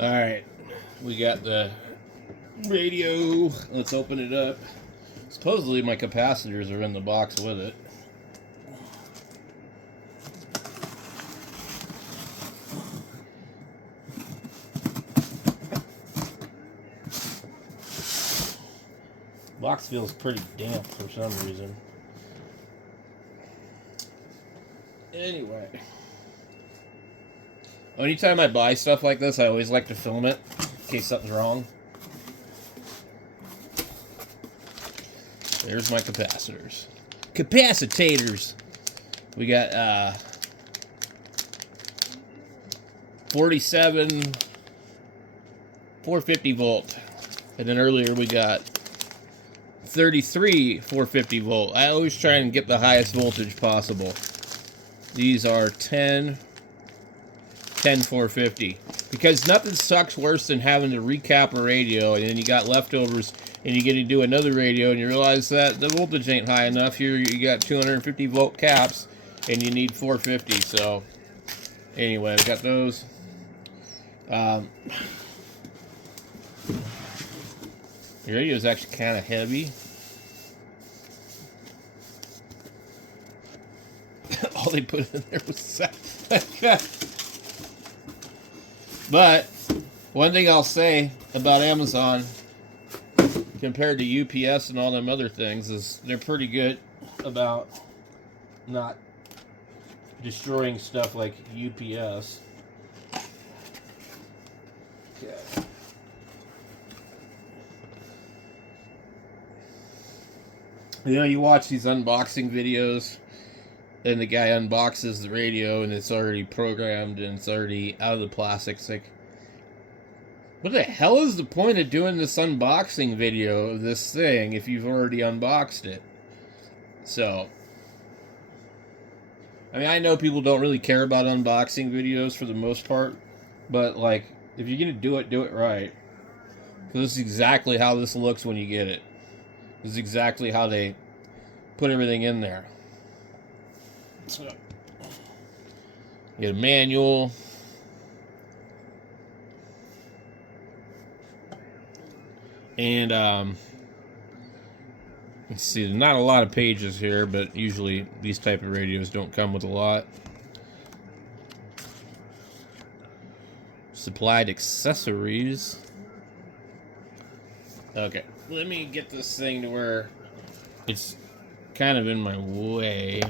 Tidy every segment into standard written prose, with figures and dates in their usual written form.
Alright, we got the radio. Let's open it up. Supposedly my capacitors are in the box with it. Box feels pretty damp for some reason. Anyway. Anytime I buy stuff like this, I always like to film it in case something's wrong. There's my capacitors. Capacitators! We got 47 450 volt. And then earlier we got 33 450 volt. I always try and get the highest voltage possible. These are 10 450. Because nothing sucks worse than having to recap a radio and then you got leftovers and you get to do another radio and you realize that the voltage ain't high enough. Here you got 250 volt caps and you need 450. So anyway, I've got those. The radio is actually kind of heavy. All they put in there was But one thing I'll say about Amazon compared to UPS and all them other things is they're pretty good about not destroying stuff like UPS. Okay. You know, you watch these unboxing videos and the guy unboxes the radio and it's already programmed and it's already out of the plastic. It's like, what the hell is the point of doing this unboxing video of this thing if you've already unboxed it? So, I mean, I know people don't really care about unboxing videos for the most part, but like, if you're gonna do it right. Because this is exactly how this looks when you get it. This is exactly how they put everything in there. So, you get a manual. And, let's see, there's not a lot of pages here, but usually these type of radios don't come with a lot. Supplied accessories. Okay, let me get this thing to where it's kind of in my way.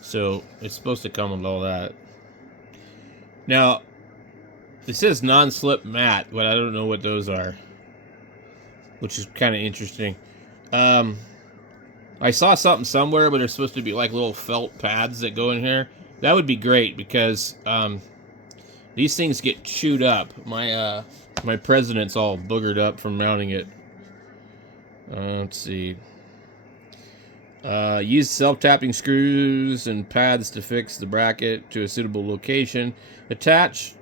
So it's supposed to come with all that. Now, it says non-slip mat, but I don't know what those are, which is kind of interesting. I saw something somewhere, but they're supposed to be like little felt pads that go in here. That would be great because these things get chewed up. My president's all boogered up from mounting it. Let's see. Use self-tapping screws and pads to fix the bracket to a suitable location. Attach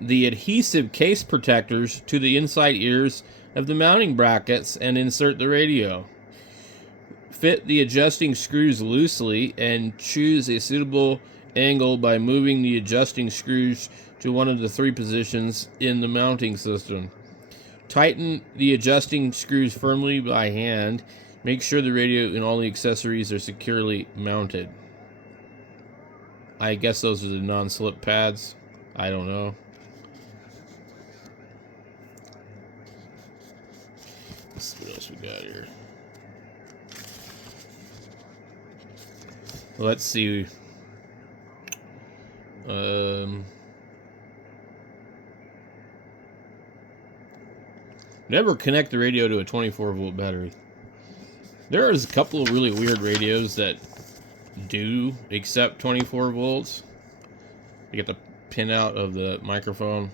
the adhesive case protectors to the inside ears of the mounting brackets and insert the radio. Fit the adjusting screws loosely and choose a suitable angle by moving the adjusting screws to one of the 3 positions in the mounting system. Tighten the adjusting screws firmly by hand. Make sure the radio and all the accessories are securely mounted. I guess those are the non-slip pads. I don't know. Let's see what else we got here. Let's see. Never connect the radio to a 24 volt battery. There is a couple of really weird radios that do accept 24 volts. You get the pinout of the microphone.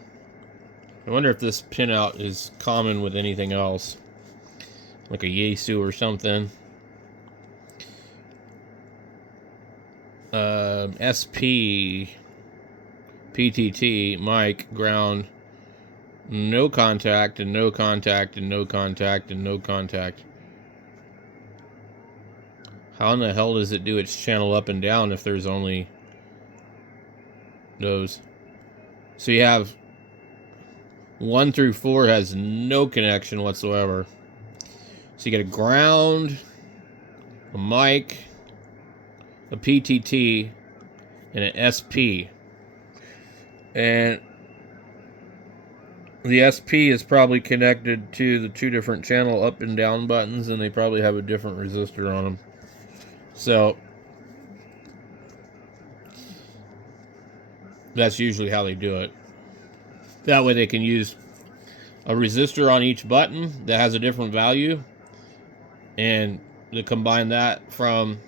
I wonder if this pinout is common with anything else, like a Yaesu or something. SP, PTT, mic, ground, no contact, and no contact, and no contact, and no contact. How in the hell does it do its channel up and down if there's only those. So you have 1 through 4 has no connection whatsoever. So you get a ground, a mic, a PTT, and an SP. And the SP is probably connected to the 2 different channel up and down buttons, and they probably have a different resistor on them. So that's usually how they do it. That way they can use a resistor on each button that has a different value, and to combine that from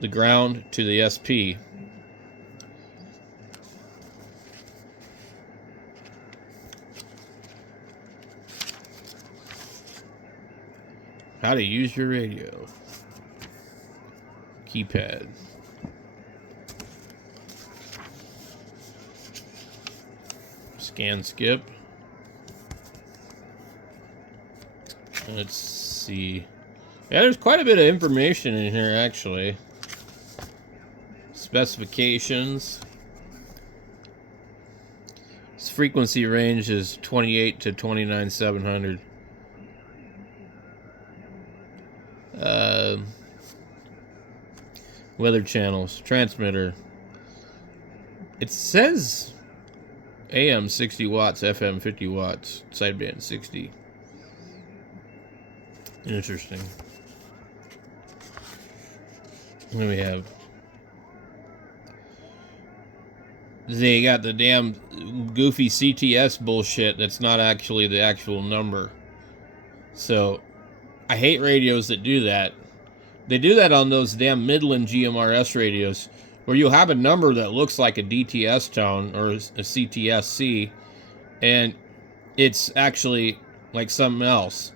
the ground to the SP. How to use your radio. Keypad. Scan skip. Let's see. Yeah, there's quite a bit of information in here, actually. Specifications. Its frequency range is 28 to 29,700. Weather channels. Transmitter. It says AM 60 watts, FM 50 watts, sideband 60. Interesting. What do we have? They got the damn goofy CTS bullshit that's not actually the actual number. So, I hate radios that do that. They do that on those damn Midland GMRS radios, where you'll have a number that looks like a DTS tone or a CTSC, and it's actually like something else.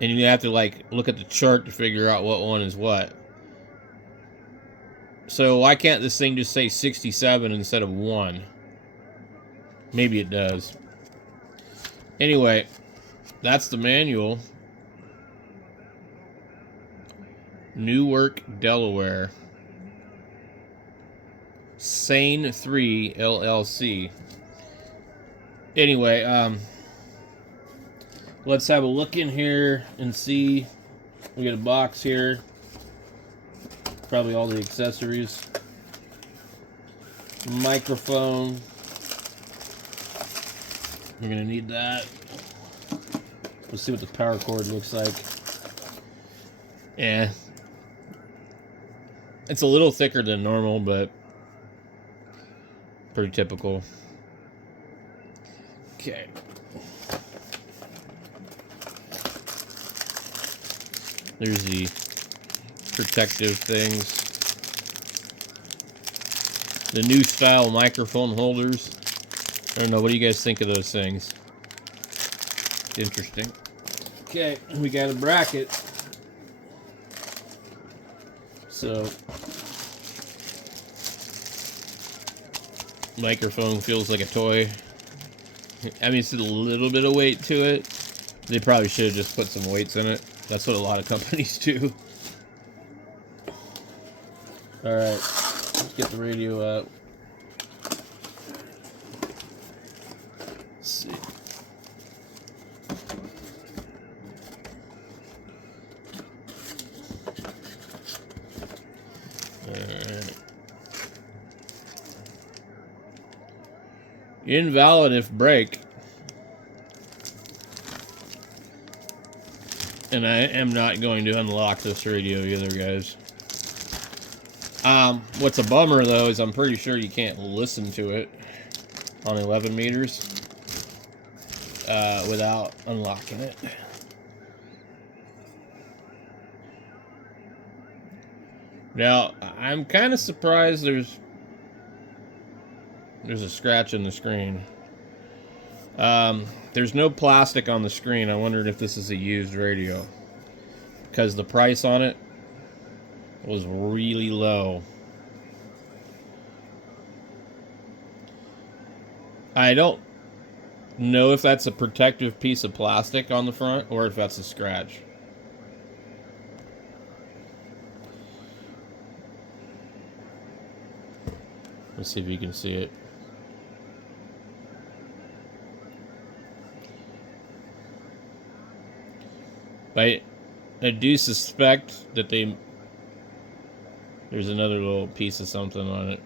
And you have to like look at the chart to figure out what one is what. So why can't this thing just say 67 instead of 1? Maybe it does. Anyway, that's the manual. Newark, Delaware. Sane 3 LLC. Anyway, let's have a look in here and see. We got a box here. Probably all the accessories. Microphone. We're gonna need that. Let's see what the power cord looks like. Yeah. It's a little thicker than normal, but pretty typical. Okay. There's the protective things. The new style microphone holders. I don't know, what do you guys think of those things? Interesting. Okay, we got a bracket. So, microphone feels like a toy. I mean, it's a little bit of weight to it. They probably should have just put some weights in it. That's what a lot of companies do. Alright, let's get the radio out. Let's see. Alright. Invalid if break. And I am not going to unlock this radio either, guys. What's a bummer, though, is I'm pretty sure you can't listen to it on 11 meters without unlocking it. Now, I'm kind of surprised there's a scratch in the screen. There's no plastic on the screen. I wondered if this is a used radio, because the price on it was really low. I don't know if that's a protective piece of plastic on the front or if that's a scratch. Let's see if you can see it. I do suspect that there's another little piece of something on it.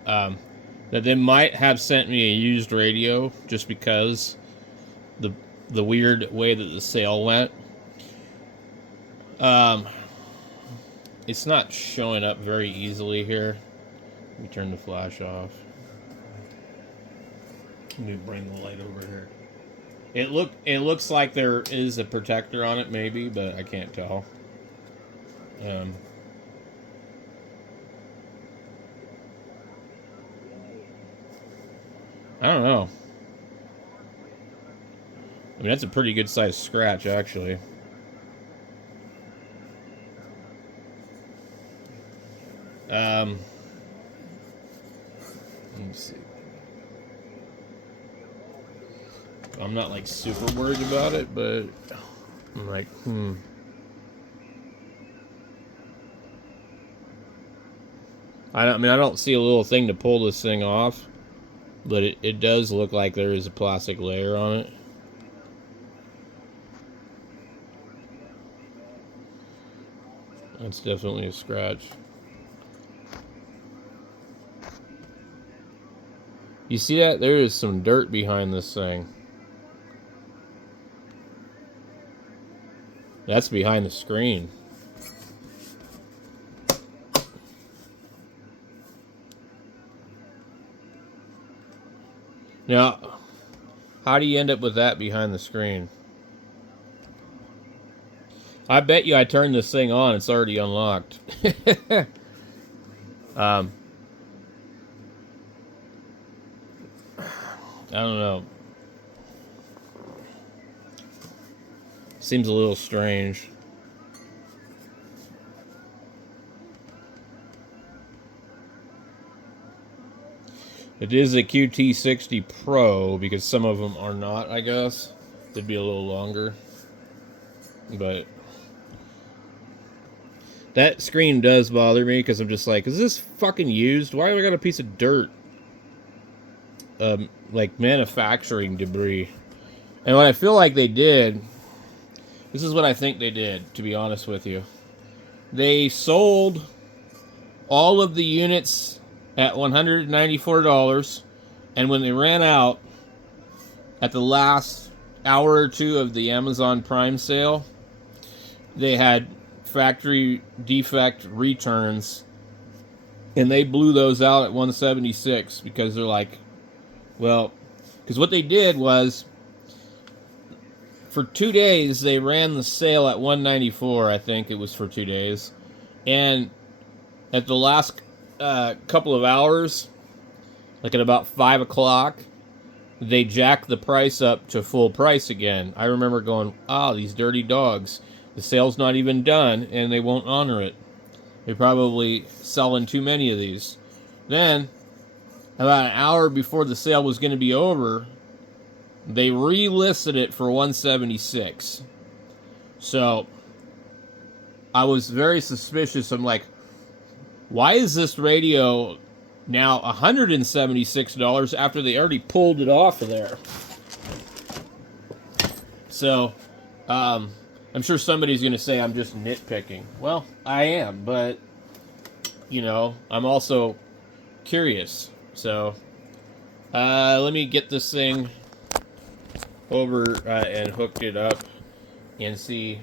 That they might have sent me a used radio just because the weird way that the sale went. It's not showing up very easily here. Let me turn the flash off. Let me bring the light over here. It looks like there is a protector on it, maybe, but I can't tell. I don't know. I mean, that's a pretty good sized scratch, actually. Let me see. I'm not like super worried about it, but I'm like, I mean, I don't see a little thing to pull this thing off, but it does look like there is a plastic layer on it. That's definitely a scratch. You see that? There is some dirt behind this thing. That's behind the screen. Now, how do you end up with that behind the screen? I bet you I turned this thing on, it's already unlocked. I don't know. Seems a little strange. It is a QT60 Pro, because some of them are not, I guess. They'd be a little longer. But that screen does bother me, because I'm just like, is this fucking used? Why do I got a piece of dirt? Like manufacturing debris. And what I feel like they did, this is what I think they did, to be honest with you. They sold all of the units at $194, and when they ran out at the last hour or two of the Amazon Prime sale, they had factory defect returns, and they blew those out at $176, because they're like, well, because what they did was, for 2 days they ran the sale at $194. I think it was for 2 days, and at the last couple of hours, like at about 5 o'clock, they jacked the price up to full price again. I remember going, these dirty dogs. The sale's not even done, and they won't honor it. They're probably selling too many of these. Then, about an hour before the sale was going to be over, they relisted it for $176. So, I was very suspicious. I'm like, why is this radio now $176 after they already pulled it off of there? So, I'm sure somebody's going to say I'm just nitpicking. Well, I am, but, you know, I'm also curious. So, let me get this thing over and hooked it up and see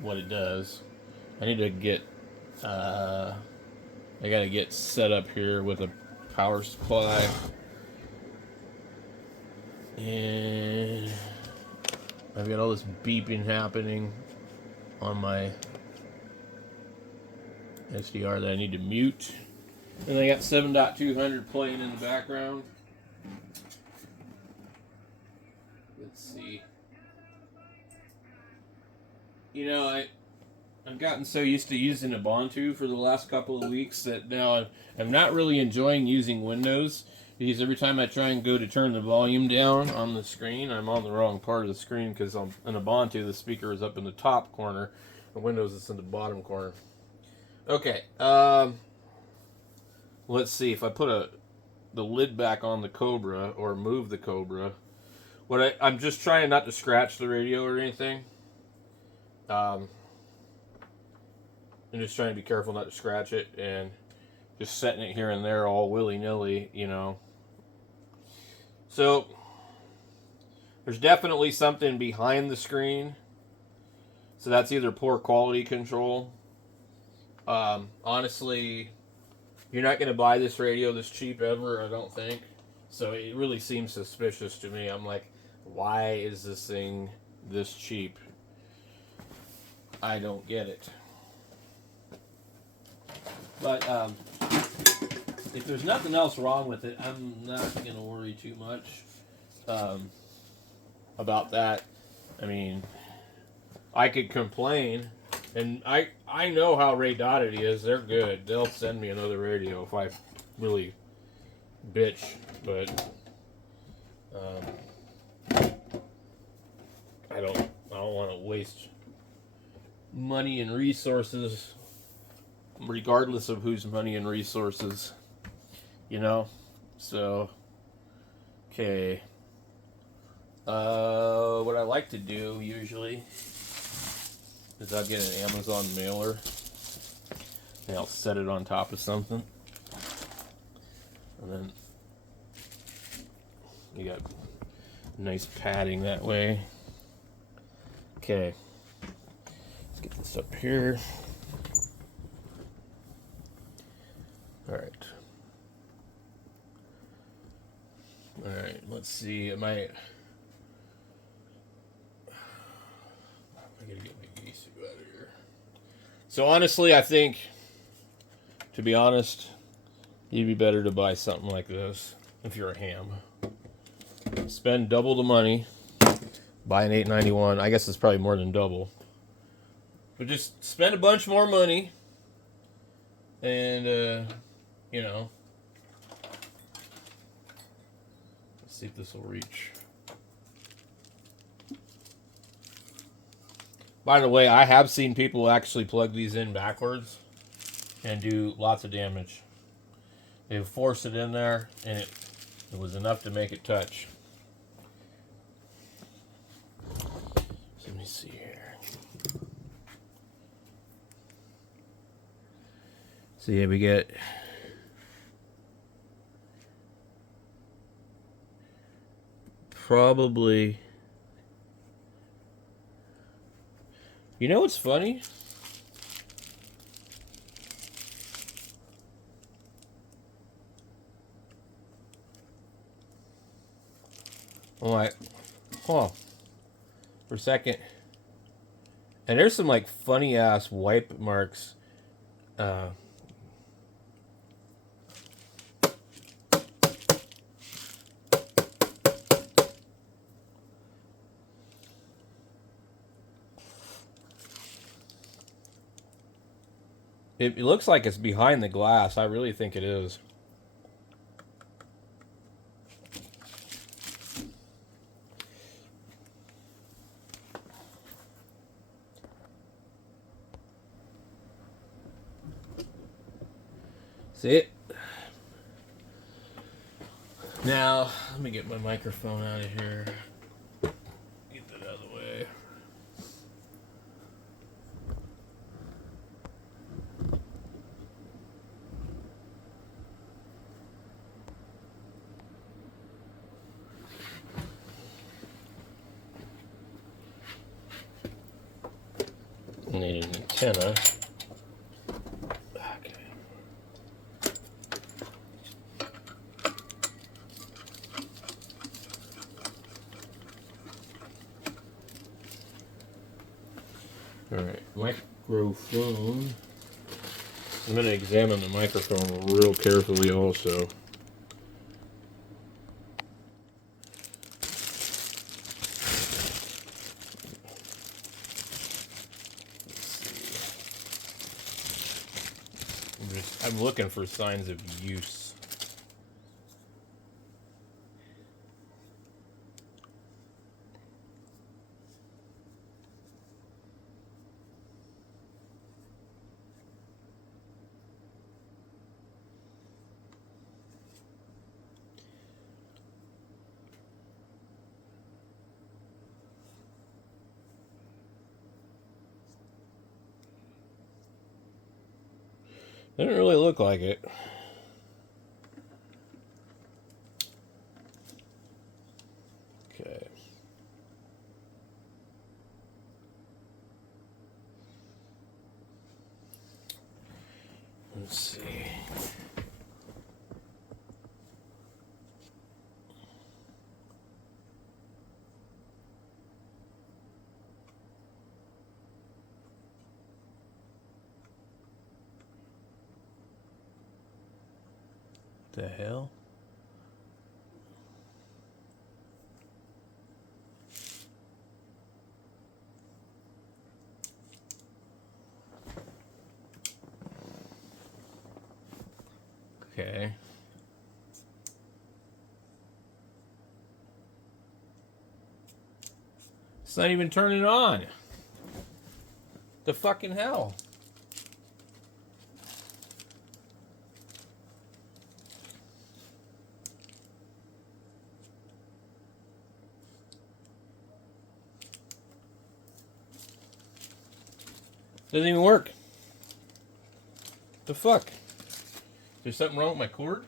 what it does. I need to get, I gotta get set up here with a power supply. And I've got all this beeping happening on my SDR that I need to mute. And I got 7.200 playing in the background. Let's see. You know, I've gotten so used to using Ubuntu for the last couple of weeks that now I'm not really enjoying using Windows, because every time I try and go to turn the volume down on the screen, I'm on the wrong part of the screen, because on Ubuntu the speaker is up in the top corner and Windows is in the bottom corner. Okay, let's see if I put the lid back on the Cobra or move the Cobra. I'm just trying not to scratch the radio or anything. I'm just trying to be careful not to scratch it, and just setting it here and there all willy-nilly, you know. So there's definitely something behind the screen. So that's either poor quality control. Honestly, you're not going to buy this radio this cheap ever, I don't think. So it really seems suspicious to me. I'm like, why is this thing this cheap? I don't get it. But if there's nothing else wrong with it, I'm not going to worry too much about that. I mean, I could complain, and I know how Radioddity is. They're good. They'll send me another radio if I really bitch, but I don't want to waste money and resources, regardless of whose money and resources, you know. So, okay. What I like to do usually is I'll get an Amazon mailer and I'll set it on top of something, and then you got nice padding that way. Okay, let's get this up here. All right, let's see. I gotta get my geese out of here. So honestly, I think, to be honest, you'd be better to buy something like this if you're a ham. Spend double the money, buy an $8.91. I guess it's probably more than double. But just spend a bunch more money, and you know, let's see if this will reach. By the way, I have seen people actually plug these in backwards and do lots of damage. They force it in there, and it was enough to make it touch. So let me see here. So yeah, we get probably... You know what's funny? I'm like, huh, for a second. And there's some like funny ass wipe marks. It looks like it's behind the glass. I really think it is. See it? Now, let me get my microphone out of here. Get that out of the way. Need an antenna. Okay. Alright, microphone. I'm going to examine the microphone real carefully also. I'm looking for signs of use. Didn't really look like it. Okay. Let's see. The hell? Okay. It's not even turning on. The fucking hell. Doesn't even work. The fuck? There's something wrong with my cord?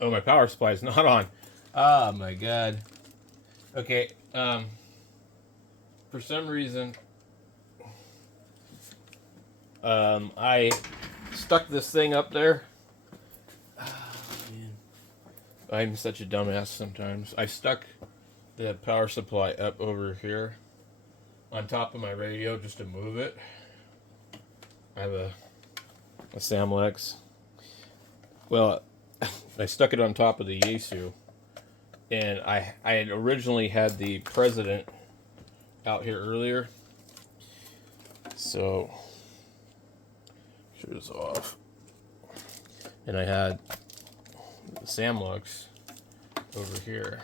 Oh, my power supply is not on. Oh my god. Okay, for some reason, I stuck this thing up there. Oh, man. I'm such a dumbass sometimes. I stuck the power supply up over here on top of my radio just to move it. I have a Samlex. Well, I stuck it on top of the Yaesu, and I had originally had the President out here earlier, so shoes off, and I had the Samlex over here.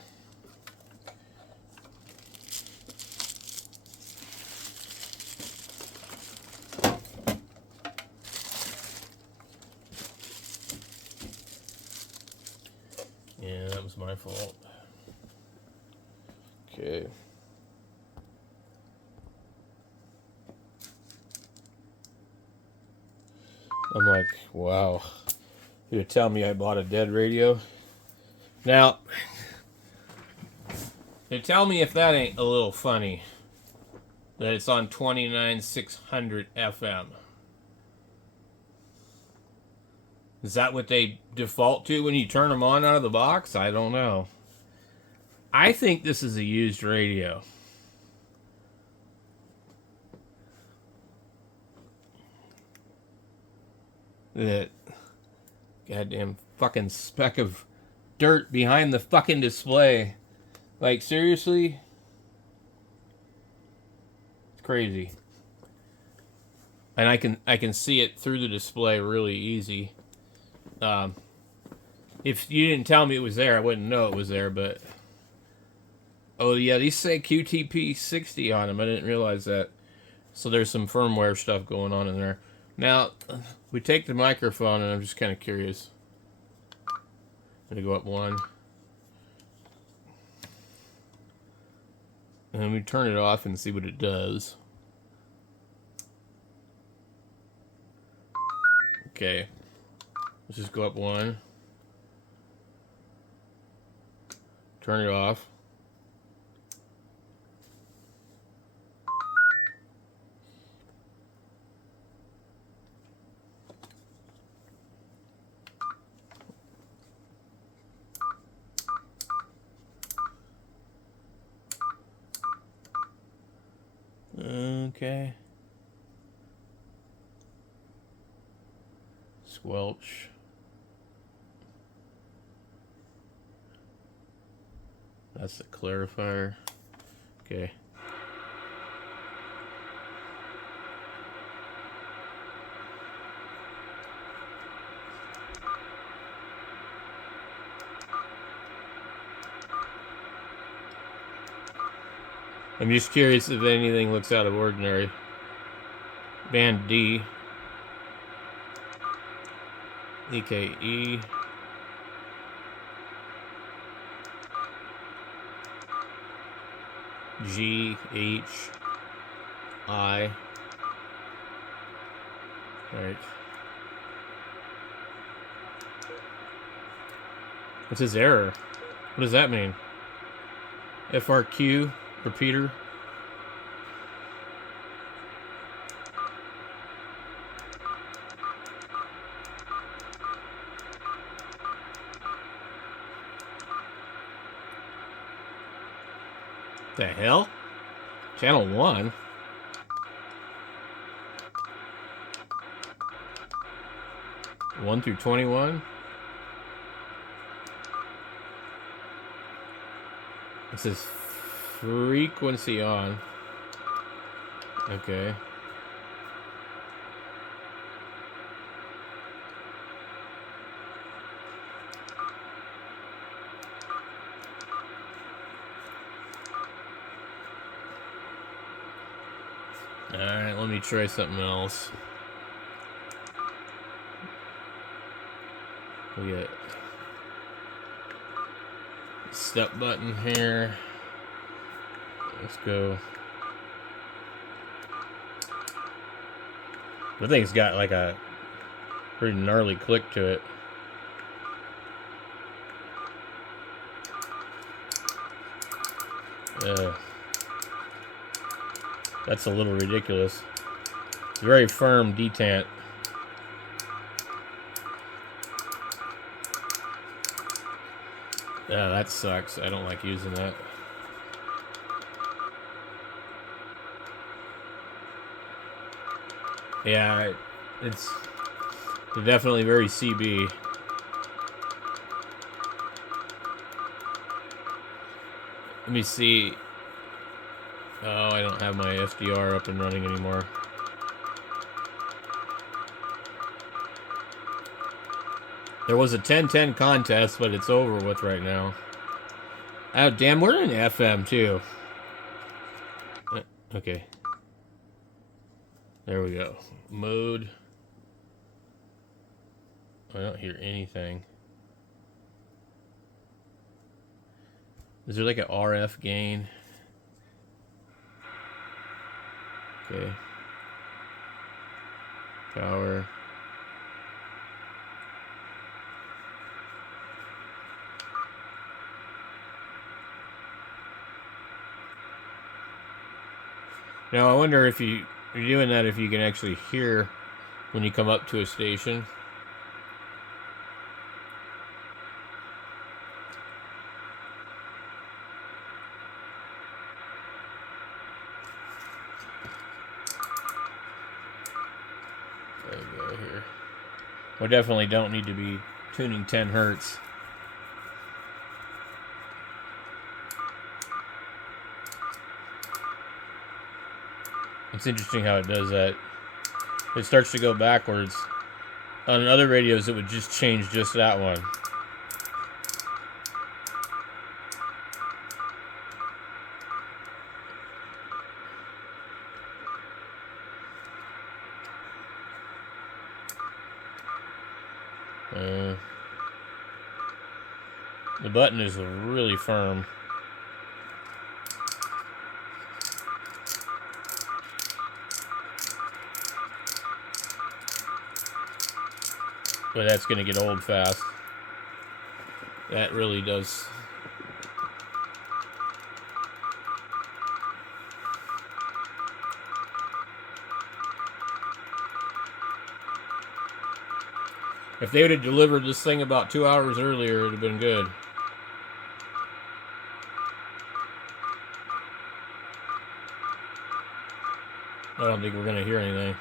Yeah, that was my fault. Okay. I'm like, wow. You're telling me I bought a dead radio? Now, they tell me if that ain't a little funny, that it's on 29,600 FM. Is that what they default to when you turn them on out of the box? I don't know. I think this is a used radio. That goddamn fucking speck of dirt behind the fucking display. Like, seriously? It's crazy. And I can see it through the display really easy. If you didn't tell me it was there, I wouldn't know it was there, but... Oh, yeah, these say QTP60 on them. I didn't realize that. So there's some firmware stuff going on in there. Now, we take the microphone, and I'm just kind of curious. I'm going to go up one. And then we turn it off and see what it does. Okay. Let's just go up one. Turn it off. Okay. Squelch. That's the clarifier. Okay. I'm just curious if anything looks out of ordinary. Band D. EKE. G, H, I. Right. What's his error? What does that mean? FRQ repeater. The hell? Channel 1? One through 21? It says frequency on. Okay. Alright, let me try something else. We got step button here. Let's go. I think it's got like a pretty gnarly click to it. That's a little ridiculous. It's very firm detent. Yeah, that sucks. I don't like using that. Yeah, it's definitely very CB. Let me see. Oh, I don't have my SDR up and running anymore. There was a 1010 contest, but it's over with right now. Oh, damn, we're in FM, too. Okay. There we go. Mode. I don't hear anything. Is there like an RF gain? Okay. Power. Now I wonder if you're doing that, if you can actually hear when you come up to a station. There we go here. We definitely don't need to be tuning 10 hertz. It's interesting how it does that. It starts to go backwards. On other radios, it would just change just that one. The button is really firm. But that's going to get old fast. That really does. If they would have delivered this thing about 2 hours earlier, it would have been good. I don't think we're going to hear anything.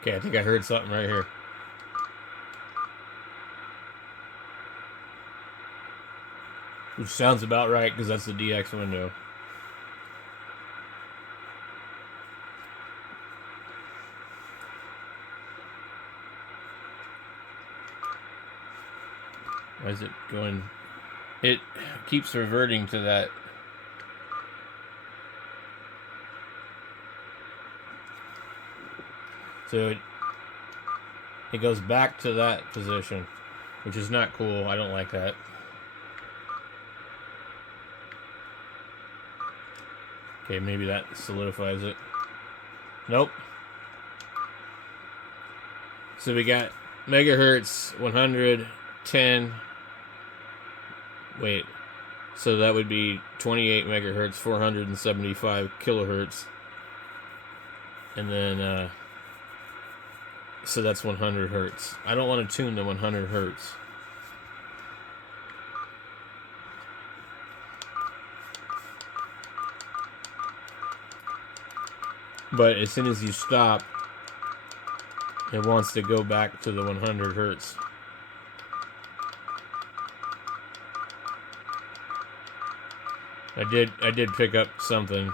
Okay, I think I heard something right here. Which sounds about right, because that's the DX window. Why is it going? It keeps reverting to that So it goes back to that position, which is not cool. I don't like that. Okay, maybe that solidifies it. Nope. So we got megahertz, 110. Wait. So that would be 28 megahertz, 475 kilohertz. And then, so that's 100 hertz. I don't want to tune to 100 hertz. But as soon as you stop, it wants to go back to the 100 hertz. I did pick up something,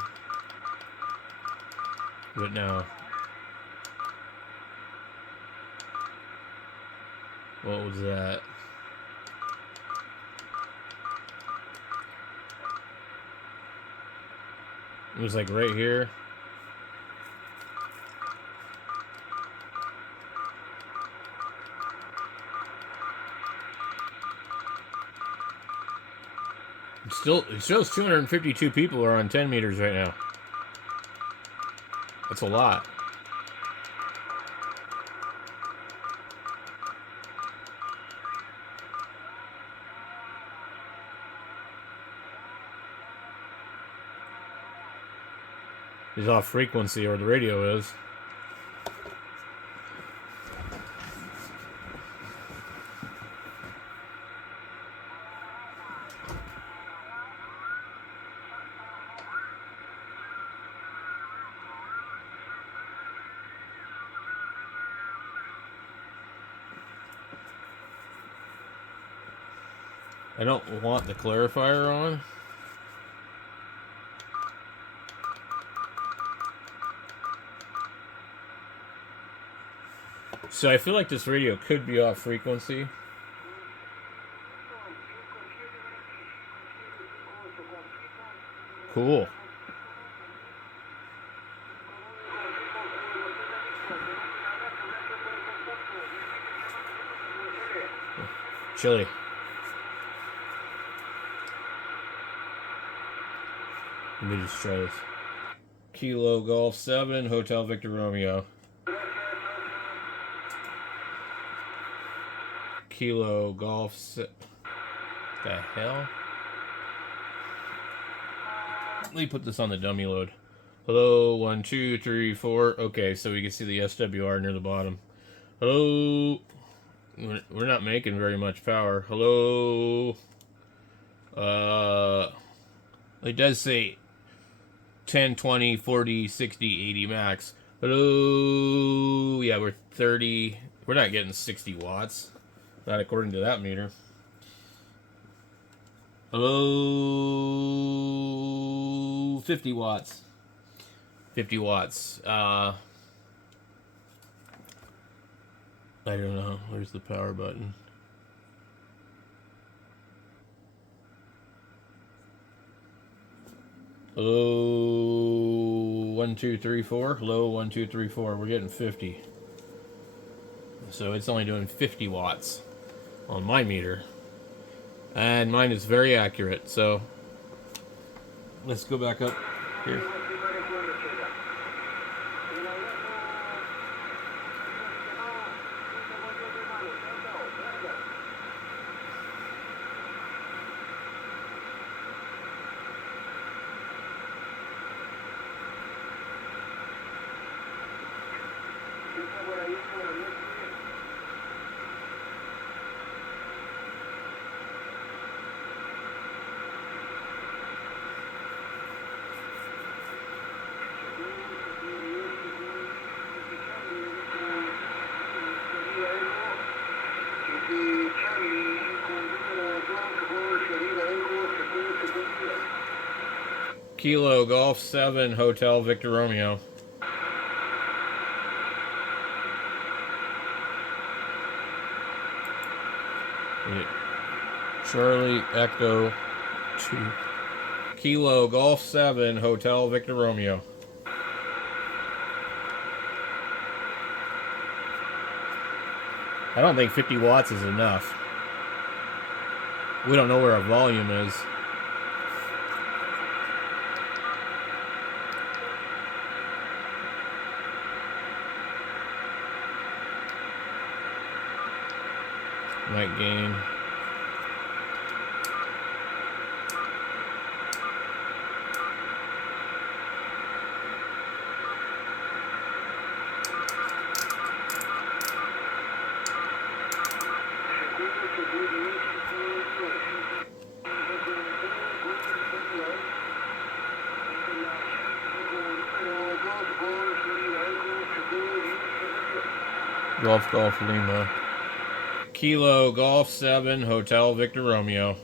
but no. What was that? It was like right here. It shows 252 people are on 10 meters right now. That's a lot. It's off frequency, or the radio is. I don't want the clarifier on. So I feel like this radio could be off frequency. Cool. Chili. Let me just try this. Kilo Golf 7, Hotel Victor Romeo. Kilo Golf 6. The hell? Let me put this on the dummy load. Hello, 1, 2, 3, 4. Okay, so we can see the SWR near the bottom. Hello. We're not making very much power. Hello. It does say 10, 20, 40, 60, 80 max. Hello. Yeah, we're 30. We're not getting 60 watts. Not according to that meter. Hello. 50 watts. 50 watts. I don't know. Where's the power button? Hello, 1, 2, 3, 4. Hello, 1, 2, 3, 4. We're getting 50. So it's only doing 50 watts on my meter. And mine is very accurate. So let's go back up here. Kilo Golf 7, Hotel Victor Romeo. Charlie Echo 2. Kilo Golf 7, Hotel Victor Romeo. I don't think 50 watts is enough. We don't know where our volume is. Might gain. Golf Lima. Kilo Golf 7 Hotel Victor Romeo.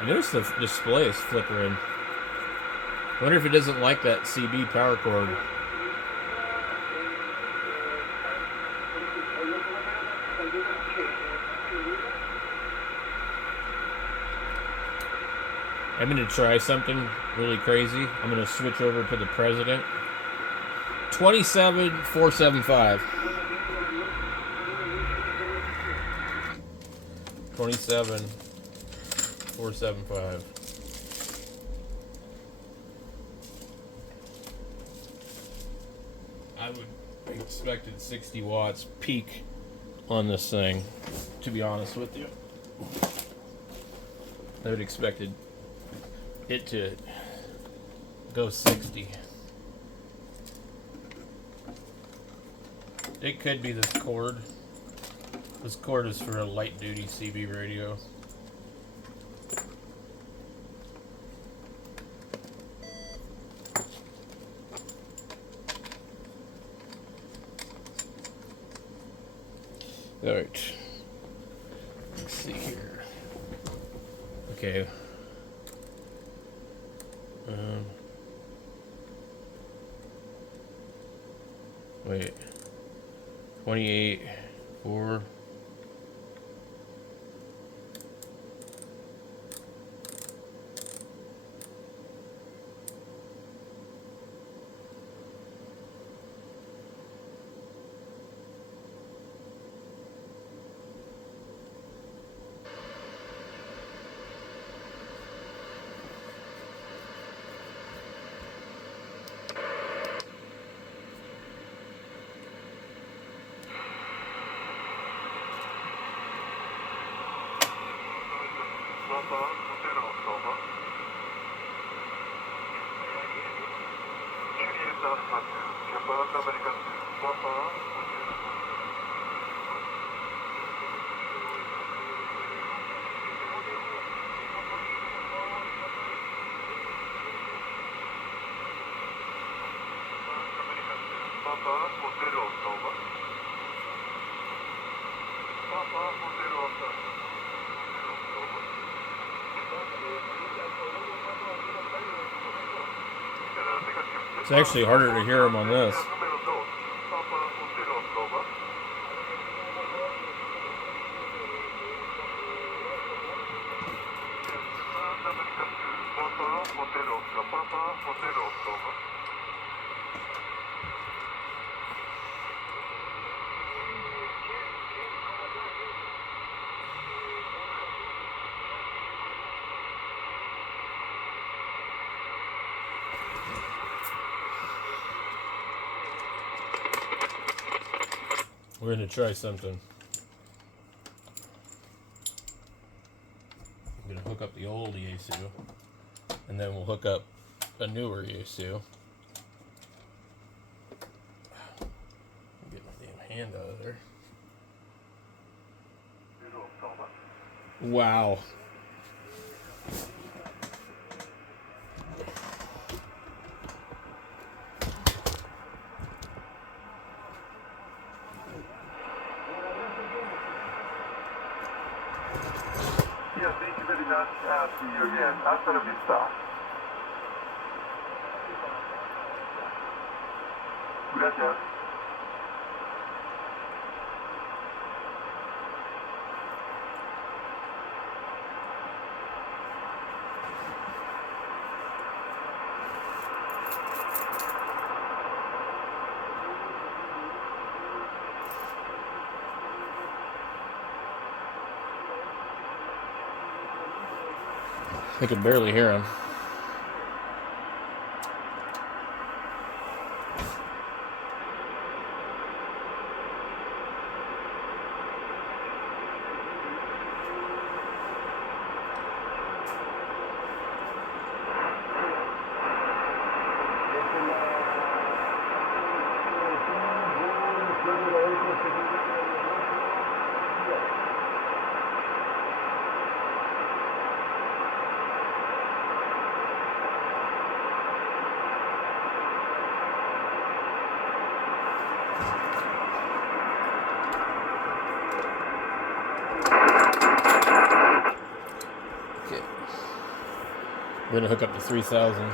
I noticed the display is flickering. I wonder if it doesn't like that CB power cord. I'm going to try something really crazy. I'm going to switch over to the President. 27,475. 27,475. I would expected 60 watts peak on this thing, to be honest with you. I would expected it to go 60. It could be this cord. This cord is for a light duty CB radio. Alright. Let's see here. Okay. Wait. 28, 4. It's actually harder to hear him on this. We're going to try something. I'm going to hook up the old Yaesu, and then we'll hook up a newer Yaesu. Get my damn hand out of there. Wow. Thank you very much. See you again. Hasta la vista. Gracias. I can barely hear him. We're gonna hook up to 3000.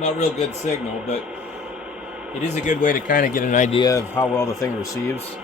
Not real good signal, but it is a good way to kind of get an idea of how well the thing receives.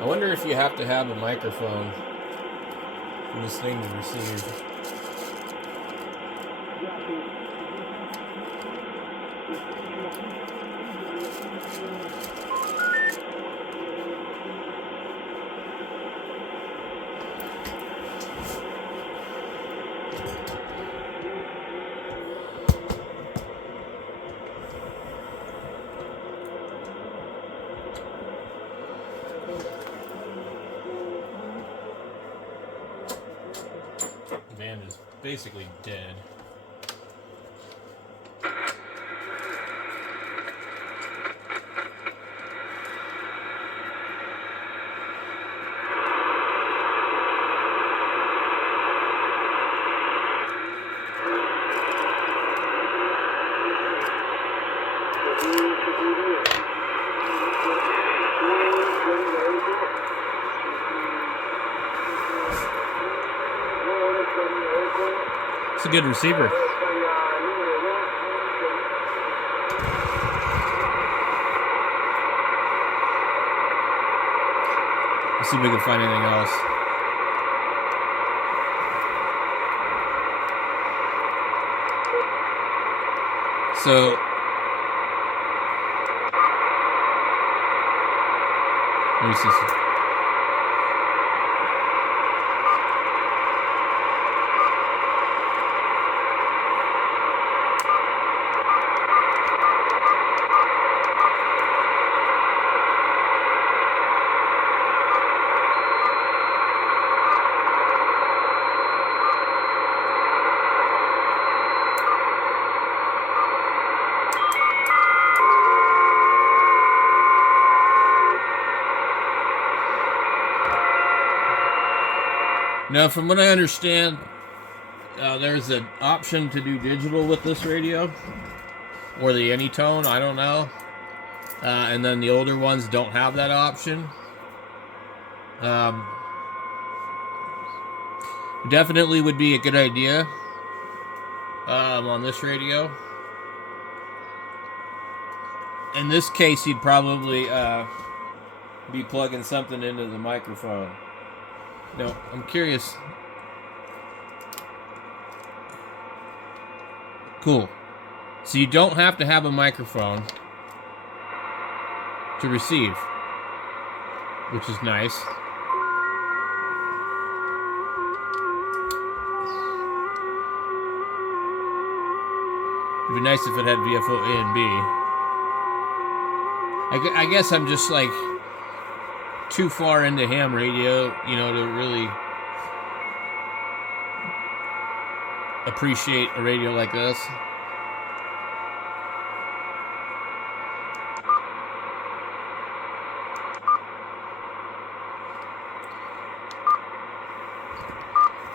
I wonder if you have to have a microphone for this thing to receive. Band is basically dead. It's a good receiver. Let's see if we can find anything else. So, let me see. Now, from what I understand, there's an option to do digital with this radio, or the Anytone, I don't know. And then the older ones don't have that option. Definitely would be a good idea on this radio. In this case, you'd probably be plugging something into the microphone. Now, I'm curious. Cool. So you don't have to have a microphone to receive, which is nice. It'd be nice if it had VFO A and B. I guess I'm just like too far into ham radio, you know, to really appreciate a radio like this.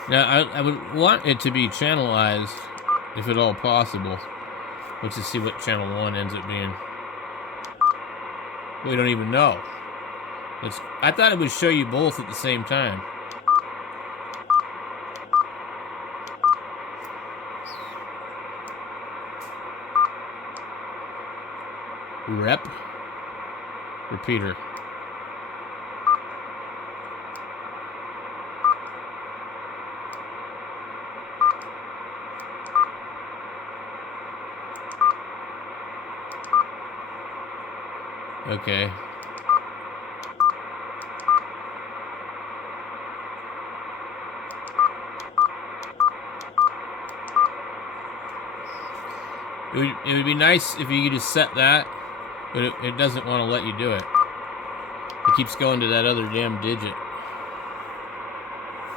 Now, I would want it to be channelized, if at all possible. Let's just see what channel 1 ends up being. We don't even know. I thought it would show you both at the same time. Rep. Repeater. Okay. It would be nice if you could just set that, but it doesn't want to let you do it. It keeps going to that other damn digit.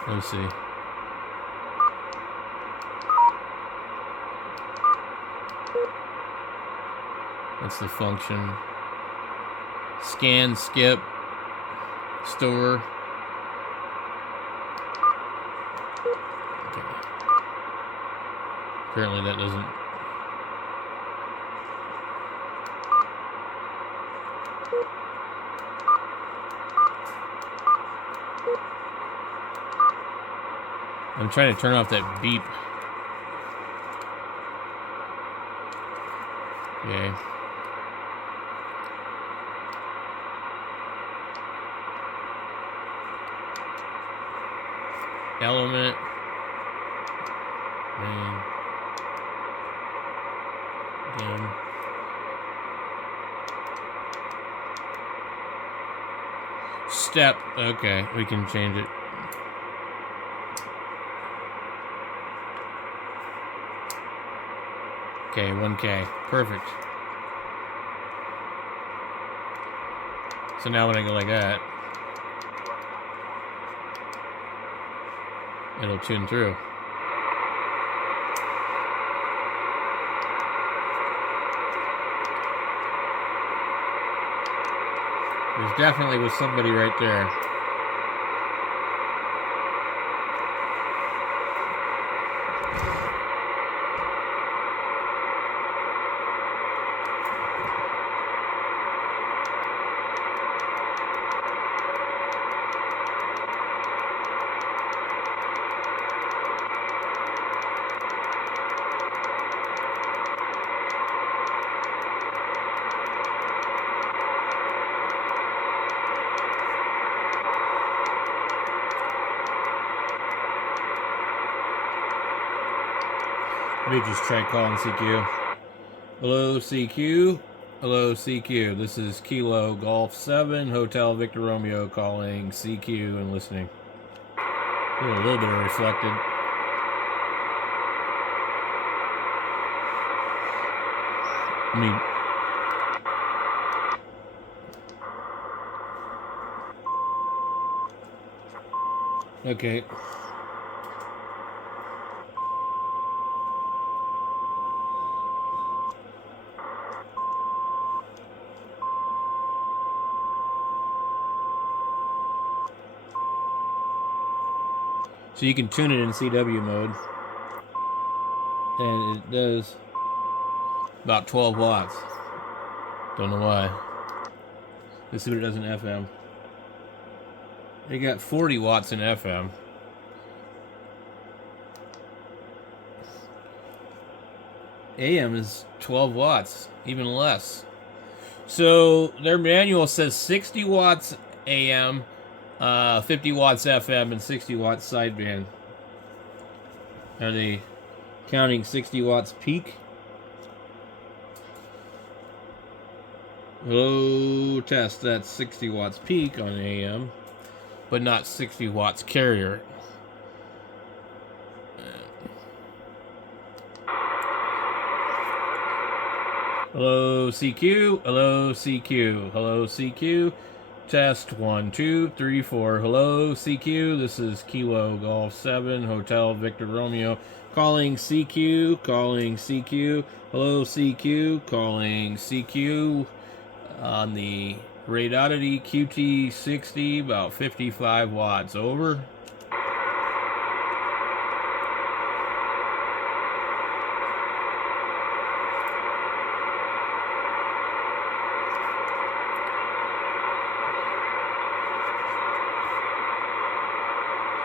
Let's see. That's the function. Scan, skip, store. Okay. Apparently that doesn't. I'm trying to turn off that beep. Okay. Element. And dim. Step. Okay, we can change it. Okay, 1K. Perfect. So now when I go like that, it'll tune through. There's definitely was somebody right there. Let me just try calling CQ. Hello, CQ. Hello, CQ. This is Kilo Golf 7, Hotel Victor Romeo calling CQ and listening. A little bit of reflected. I mean, okay. So you can tune it in CW mode, and it does about 12 watts. Don't know why. Let's see what it does in FM. It got 40 watts in FM. AM is 12 watts, even less. So their manual says 60 watts AM, 50 watts FM, and 60 watts sideband. Are they counting 60 watts peak? Hello, test. That's 60 watts peak on AM, but not 60 watts carrier. Hello, CQ. Hello, CQ. Hello, CQ. Test 1, 2, 3, 4. Hello, CQ. This is Kilo Golf 7 Hotel Victor Romeo. Calling CQ. Calling CQ. Hello, CQ. Calling CQ. On the Radioddity QT60, about 55 watts. Over.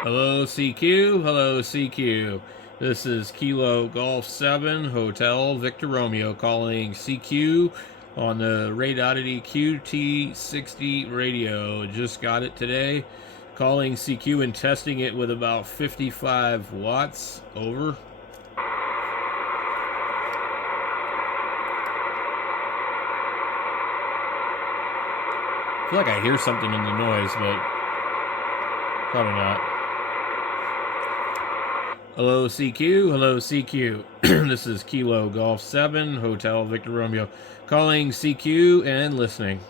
Hello, CQ. Hello, CQ. This is Kilo Golf 7 Hotel Victor Romeo calling CQ on the Radioddity QT60 radio. Just got it today. Calling CQ and testing it with about 55 watts. Over. I feel like I hear something in the noise, but probably not. Hello, CQ. Hello, CQ. This is Kilo Golf 7 Hotel Victor Romeo calling CQ and listening.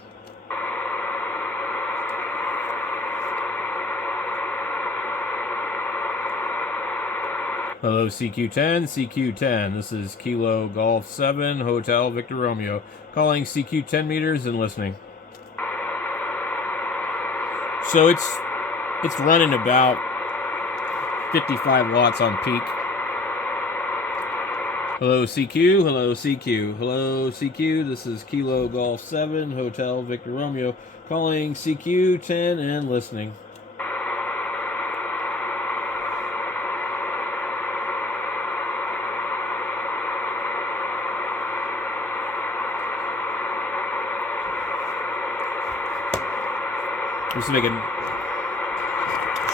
Hello, CQ10, CQ10. This is Kilo Golf 7 Hotel Victor Romeo calling CQ 10 meters and listening. So it's running about 55 watts on peak. Hello, CQ. Hello, CQ. Hello, CQ. This is Kilo Golf 7 Hotel Victor Romeo calling CQ 10 and listening. Just so I can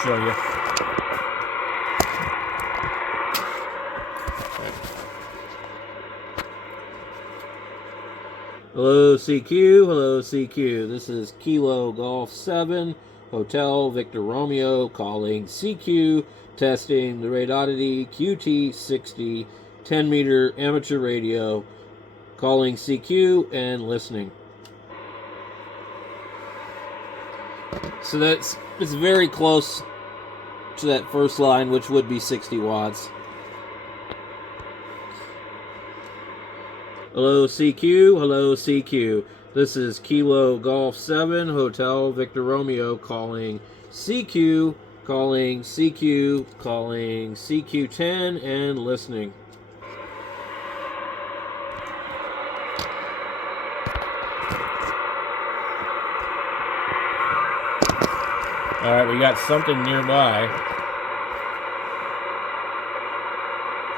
show you. Hello, CQ. Hello, CQ. This is Kilo Golf 7 Hotel Victor Romeo calling CQ, testing the Radioddity QT60 10 meter amateur radio, calling CQ and listening. So it's very close to that first line, which would be 60 watts. Hello, CQ. Hello, CQ. This is Kilo Golf 7 Hotel Victor Romeo calling CQ, calling CQ, calling CQ10 and listening. All right, we got something nearby.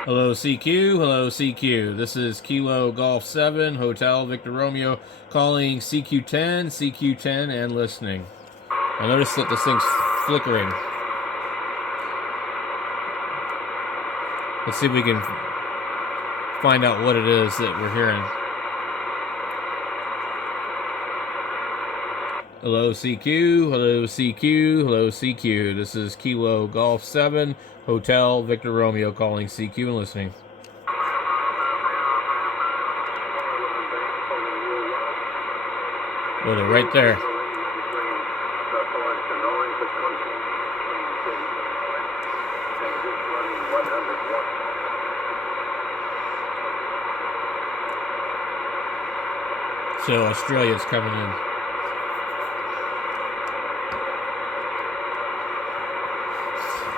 Hello, CQ. Hello, CQ. This is Kilo Golf 7 Hotel Victor Romeo calling CQ10, CQ10 and listening. I noticed that this thing's flickering. Let's see if we can find out what it is that we're hearing. Hello, CQ. Hello, CQ. Hello, CQ. This is Kilo Golf 7 Hotel Victor Romeo calling CQ and listening. Well, they're right there. So Australia's coming in.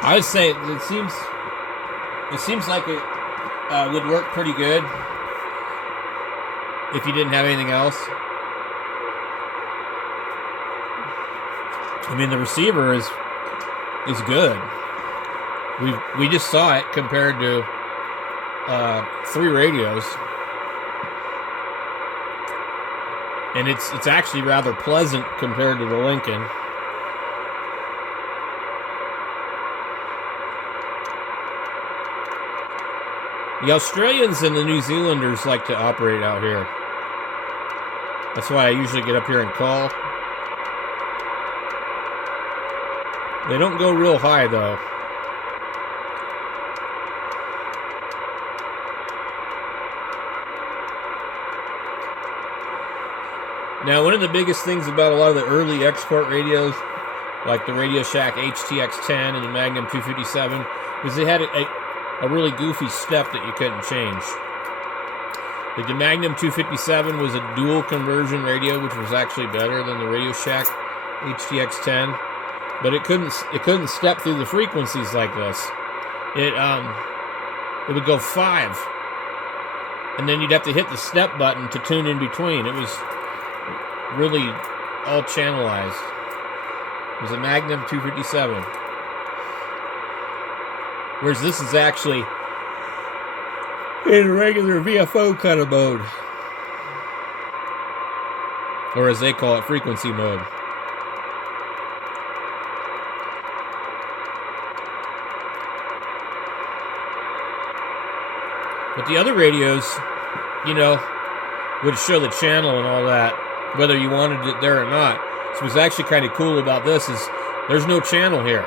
I would say it seems like it would work pretty good if you didn't have anything else. I mean, the receiver is good. We just saw it compared to 3 radios, and it's actually rather pleasant compared to the Lincoln. The Australians and the New Zealanders like to operate out here. That's why I usually get up here and call. They don't go real high, though. Now, one of the biggest things about a lot of the early export radios, like the Radio Shack HTX10 and the Magnum 257, was they had a really goofy step that you couldn't change. The Magnum 257 was a dual conversion radio, which was actually better than the Radio Shack HTX10, but it couldn't step through the frequencies like this. It would go 5, and then you'd have to hit the step button to tune in between. It was really all channelized. It was a Magnum 257. Whereas this is actually in regular VFO kind of mode. Or as they call it, frequency mode. But the other radios, you know, would show the channel and all that, whether you wanted it there or not. So what's actually kind of cool about this is there's no channel here.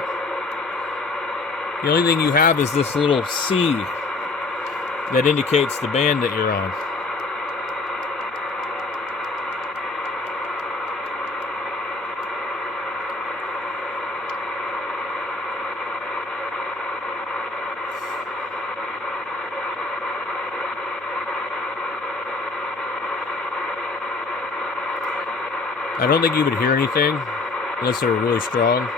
The only thing you have is this little C that indicates the band that you're on. I don't think you would hear anything unless they were really strong.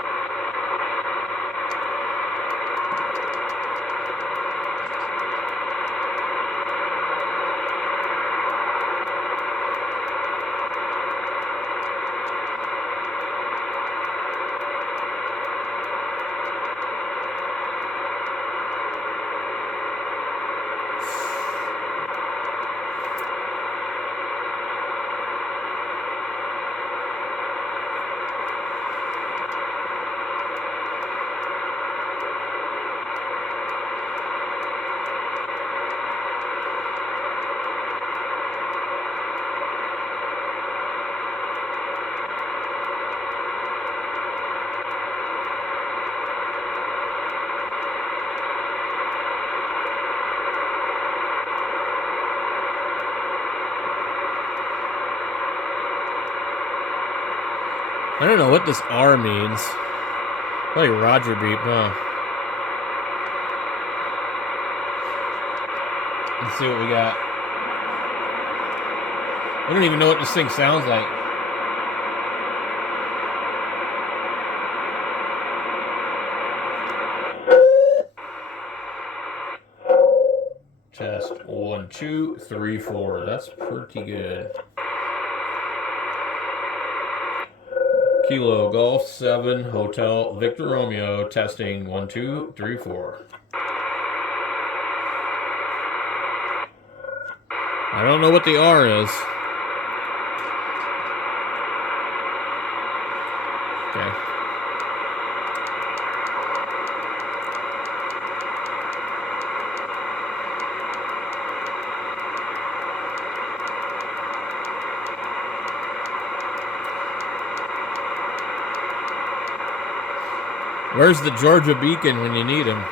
I don't know what this R means. Probably Roger beep, huh? Let's see what we got. I don't even know what this thing sounds like. Test 1, 2, 3, 4. That's pretty good. Kilo Golf 7 Hotel Victor Romeo testing 1, 2, 3, 4. I don't know what the R is. Okay. Where's the Georgia Beacon when you need him?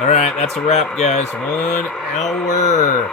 All right, that's a wrap, guys. 1 hour.